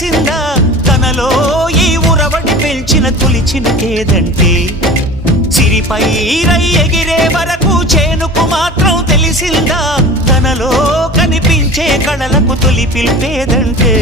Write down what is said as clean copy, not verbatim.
తెలిసిందా తనలో ఈ ఉరవడి పెంచిన తొలిచిన కేదంటే సిరిపై రై ఎగిరే వరకు చేనుకు మాత్రం తెలిసిందా తనలో కనిపించే కళలకు తొలి పిలిపేదంటే